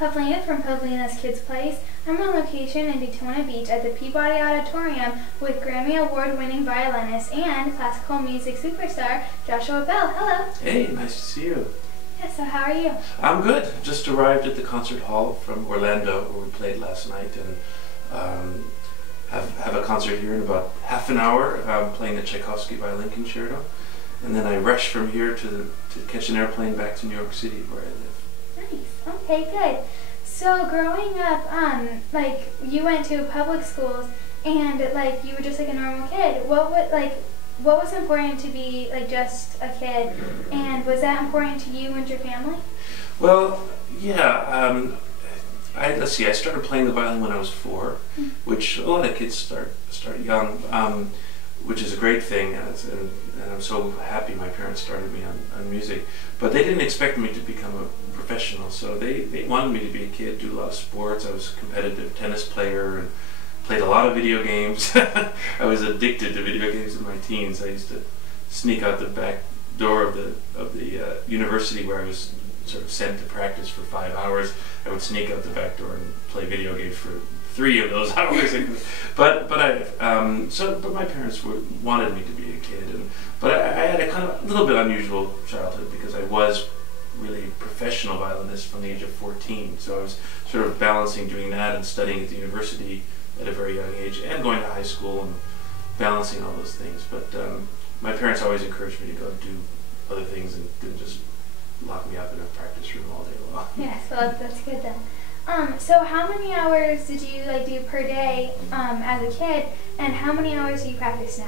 Pavlina from Pavlina's Kidz Place. I'm on location in Daytona Beach at the Peabody Auditorium with Grammy Award-winning violinist and classical music superstar Joshua Bell. Hello. Hey, nice to see you. Yeah, so how are you? I'm good. Just arrived at the concert hall from Orlando where we played last night, and have a concert here in about half an hour, playing the Tchaikovsky violin concerto. And then I rush from here to catch an airplane back to New York City where I live. Nice. Okay, good. So growing up, like you went to public schools and like you were just like a normal kid. What was important to be like just a kid, and was that important to you and your family? Well, yeah. Let's see. I started playing the violin when I was 4, which a lot of kids start young, which is a great thing, and I'm so happy my parents started me on music. But they didn't expect me to become a professional, so they wanted me to be a kid, do a lot of sports. I was a competitive tennis player and played a lot of video games. I was addicted to video games in my teens. I used to sneak out the back door of the university where I was sort of sent to practice for 5 hours. I would sneak out the back door and play video games for 3 of those hours. But my parents wanted me to be a kid, but I had a kind of a little bit unusual childhood because I was really a professional violinist from the age of 14. So I was sort of balancing doing that and studying at the university at a very young age and going to high school and balancing all those things. But my parents always encouraged me to go do other things and didn't just lock me up in a practice room all day long. Yes, well, that's good then. So how many hours did you do per day as a kid, and how many hours do you practice now?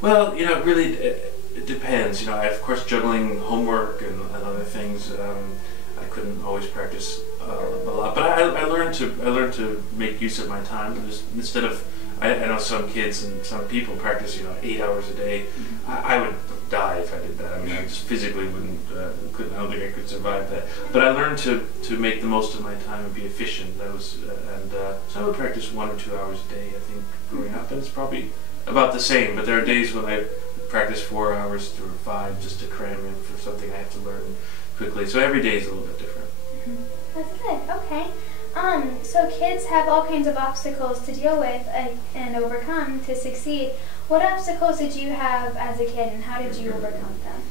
Well, really it depends. Of course, juggling homework and other things, I couldn't always practice a lot. But I learned to make use of my time. Instead of, I know some kids and some people practice 8 hours a day. I would die if I did that. I mean, I just physically I don't think I could survive that. But I learned to make the most of my time and be efficient. So I would practice 1 or 2 hours a day, I think, growing up, and it's probably about the same. But there are days when I practice 4 hours or 5 just to cram in for something I have to learn quickly. So every day is a little bit different. That's good. Okay. So kids have all kinds of obstacles to deal with and overcome to succeed. What obstacles did you have as a kid, and how did you overcome them?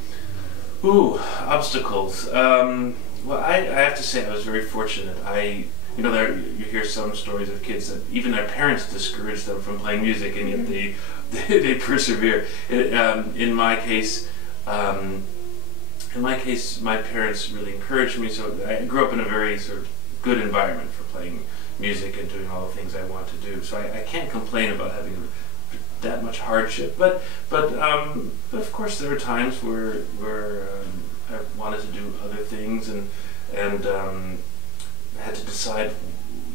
Ooh, obstacles. Well, I have to say I was very fortunate. You hear some stories of kids that even their parents discourage them from playing music, and yet they persevere. In my case, my parents really encouraged me. So I grew up in a very sort of good environment for playing music and doing all the things I want to do. So I can't complain about having that much hardship. But of course there are times where I wanted to do other things and had to decide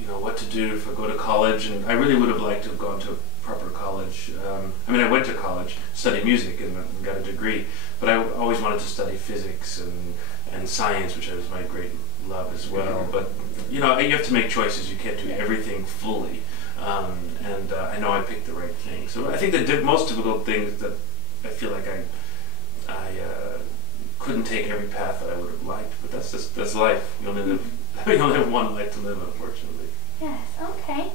what to do if I go to college. And I really would have liked to have gone to a proper college. I went to college, studied music, and got a degree. But I always wanted to study physics and science, which was my great love as well. But you have to make choices. You can't do everything fully. And I know I picked the right thing. So I think the most difficult thing is that I feel like I couldn't take every path that I would have liked. But that's life. You only have one life to live, unfortunately. Yes. Okay.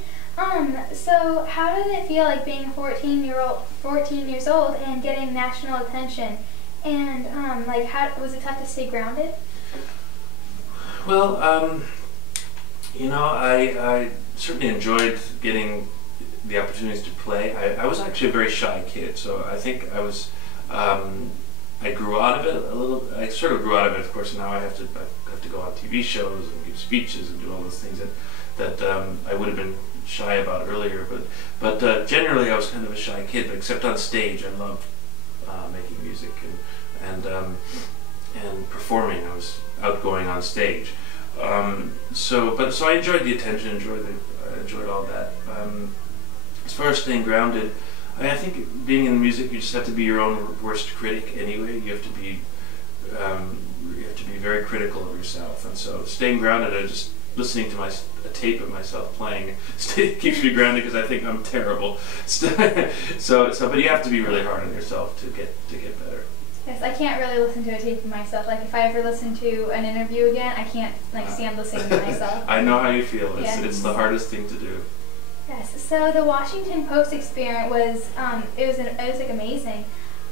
So how did it feel like being 14 years old and getting national attention? And how was it tough to stay grounded? Well, I certainly enjoyed getting the opportunities to play. I was actually a very shy kid, so I think I was. I grew out of it a little. I sort of grew out of it. Of course, now I have to go on TV shows and give speeches and do all those things that I would have been shy about earlier. But generally, I was kind of a shy kid. But except on stage, I loved making music and performing. I was outgoing on stage. So I enjoyed the attention, enjoyed all that. As far as staying grounded, I think being in music, you just have to be your own worst critic anyway. You have to be very critical of yourself, and so staying grounded, I just listening to a tape of myself playing keeps me grounded because I think I'm terrible. But you have to be really hard on yourself to get better. Yes, I can't really listen to a tape of myself. Like if I ever listen to an interview again, I can't like stand listening to myself. I know how you feel. It's the hardest thing to do. Yes. So the Washington Post experience was it was like amazing.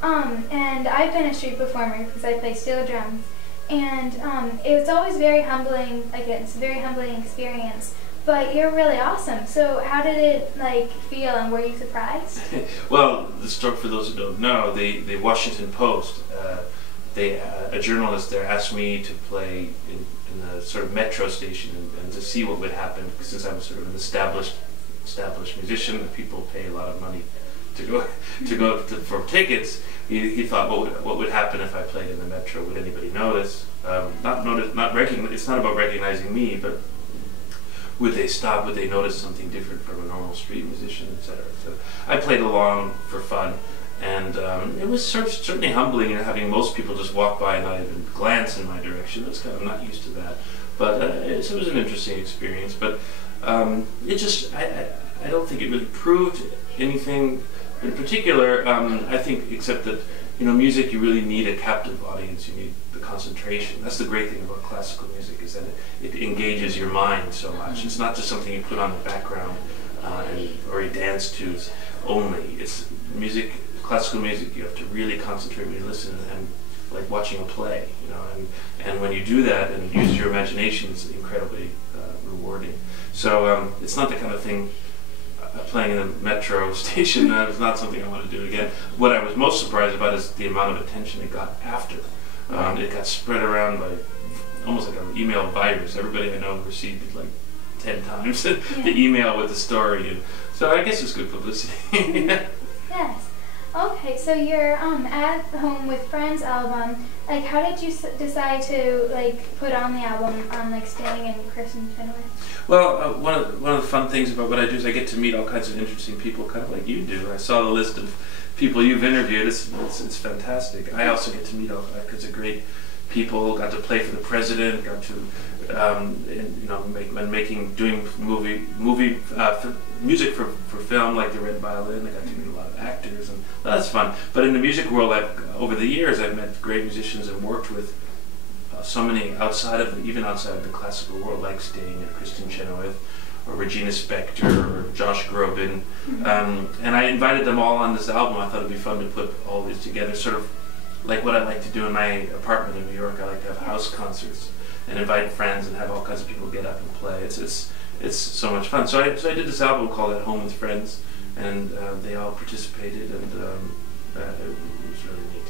And I've been a street performer because I play steel drums, and it was always very humbling. Like it's a very humbling experience. But you're really awesome. So how did it like feel, and were you surprised? Well, the story for those who don't know, the Washington Post, a journalist there asked me to play in the sort of metro station and to see what would happen, since I'm sort of an established musician that people pay a lot of money to go for tickets. He thought what would happen if I played in the metro? Would anybody notice? It's not about recognizing me, but would they stop? Would they notice something different from a normal street musician, etc.? So I played along for fun, and it was certainly humbling, having most people just walk by and not even glance in my direction. I'm not used to that, but it was an interesting experience. But I don't think it really proved anything in particular. I think, except that music, you really need a captive audience. You need the concentration. That's the great thing about classical music, is that it engages your mind so much. It's not just something you put on the background or you dance to only. It's music, classical music. You have to really concentrate when you listen, and like watching a play, and when you do that and use your imagination, it's incredibly rewarding. So it's not the kind of thing. Playing in a metro station, that was not something I want to do again. What I was most surprised about is the amount of attention it got after. It got spread around by almost like an email virus. Everybody I know received it like 10 times, the email with the story. And so I guess it's good publicity. Yes. Okay, so your At Home with Friends album, like how did you decide to like put on the album on like staying in Christian Chenoweth? Well, one of the fun things about what I do is I get to meet all kinds of interesting people, kind of like you do. I saw the list of people you've interviewed. It's fantastic. I also get to meet all kinds of great people. Got to play for the president. Got to doing music for film, like the Red Violin. I got to meet a lot of actors, and that's fun. But in the music world, over the years, I've met great musicians and worked with so many even outside of the classical world, like staying at Kristen Chenoweth or Regina Spektor or Josh Groban. And I invited them all on this album. I thought it'd be fun to put all these together, sort of like what I like to do in my apartment in New York. I like to have house concerts and invite friends and have all kinds of people get up and play. It's so much fun. So I did this album called At Home with Friends, and they all participated, and it was really neat.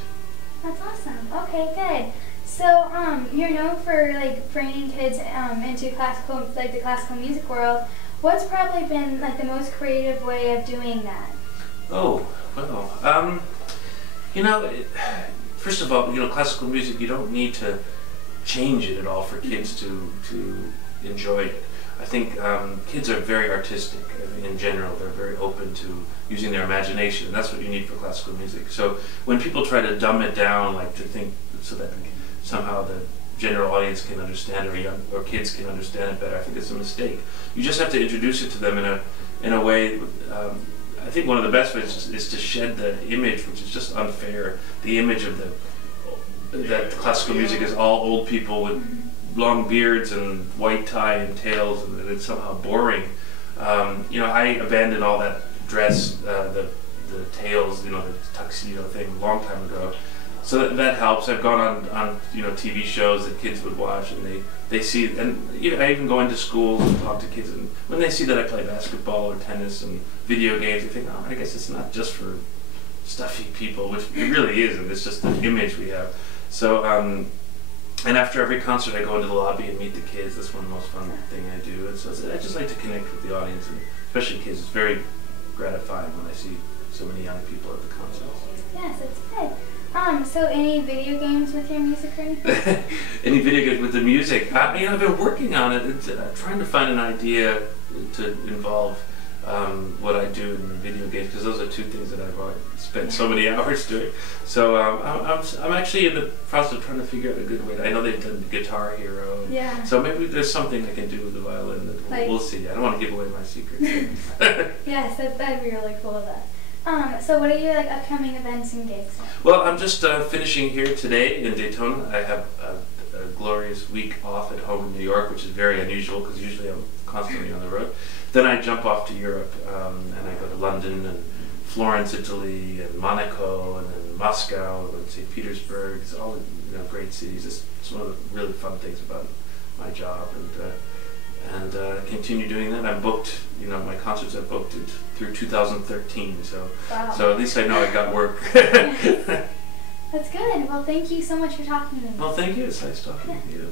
That's awesome. Okay, good. So you're known for like bringing kids into classical, like the classical music world. What's probably been like the most creative way of doing that? Oh, well, first of all, classical music, you don't need to change it at all for kids to enjoy it. I think kids are very artistic. In general, they're very open to using their imagination. That's what you need for classical music. So when people try to dumb it down, like to think so that somehow the general audience can understand it, or kids can understand it better, I think it's a mistake. You just have to introduce it to them in a way. I think one of the best ways is to shed the image, which is just unfair. The image of that classical music is all old people with long beards and white tie and tails, and it's somehow boring. I abandoned all that dress, the tails, the tuxedo thing a long time ago. So that helps. I've gone on TV shows that kids would watch, and they see, and I even go into schools and talk to kids, and when they see that I play basketball or tennis and video games, they think, oh, I guess it's not just for stuffy people, which it really isn't. It's just the image we have. So, and after every concert, I go into the lobby and meet the kids. That's one of the most fun thing I do. And so I just like to connect with the audience, and especially kids. It's very gratifying when I see so many young people at the concerts. Yes, it's good. So any video games with your music or anything? Any video games with the music? I've been working on it, trying to find an idea to involve what I do in the video games, because those are two things that I've already spent so many hours doing. So I'm actually in the process of trying to figure out a good way. I know they've done Guitar Hero. Yeah. So maybe there's something I can do with the violin that we'll see. I don't want to give away my secrets. Yes, that'd be really cool. So what are your like upcoming events and gigs? Well, I'm just finishing here today in Daytona. I have a glorious week off at home in New York, which is very unusual because usually I'm constantly on the road. Then I jump off to Europe, and I go to London and Florence, Italy, and Monaco, and then Moscow, and St. Petersburg. It's all great cities. It's one of the really fun things about my job, and continue doing that. I'm booked. My concerts are booked through 2013. So, wow. So at least I know I got work. That's good. Well, thank you so much for talking to me. Well, thank you. It's nice talking to you.